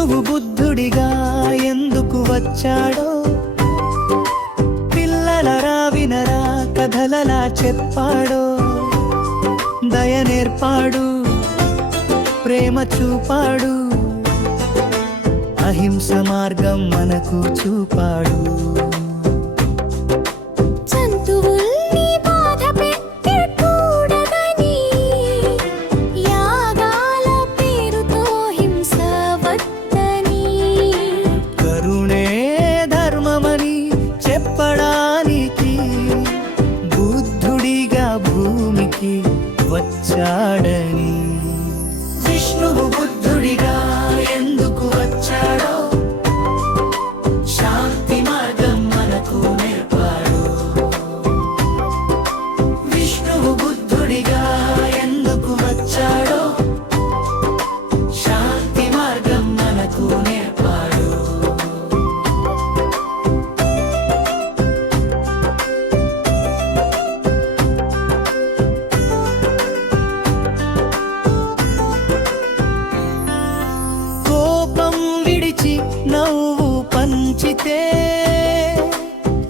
విష్ణువు బుద్ధుడిగా ఎందుకు వచ్చాడో పిల్లలరా వినరా కథలలా చెప్పాడో దయ నేర్పాడు ప్రేమ చూపాడు అహింస మార్గం మనకు చూపాడు చెప్పడానికి బుద్ధుడిగా భూమికి వచ్చాడని విష్ణువు బుద్ధుడిగా ఎందుకు వచ్చాడో శాంతి మార్గం మనకు నేర్పాడు విష్ణువు బుద్ధుడిగా ఎందుకు వచ్చాడో శాంతి మార్గం మనకు నేర్పాడు నవ్వు పంచితే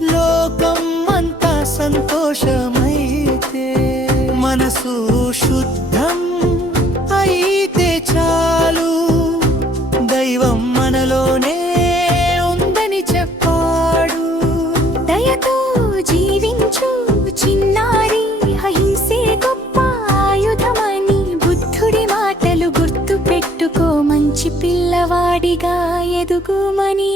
లోకం అంతా సంతోషమైతే మనసు శుద్ధం అయితే చాలు దైవం మనలోనే ఉందని చెప్పాడు దయతో జీవించు చిన్నారి అహింసే గొప్ప ఆయుధమని బుద్ధుడి మాటలు గుర్తు పెట్టుకో మంచి పిల్లవాడిగా ఎదుగుమని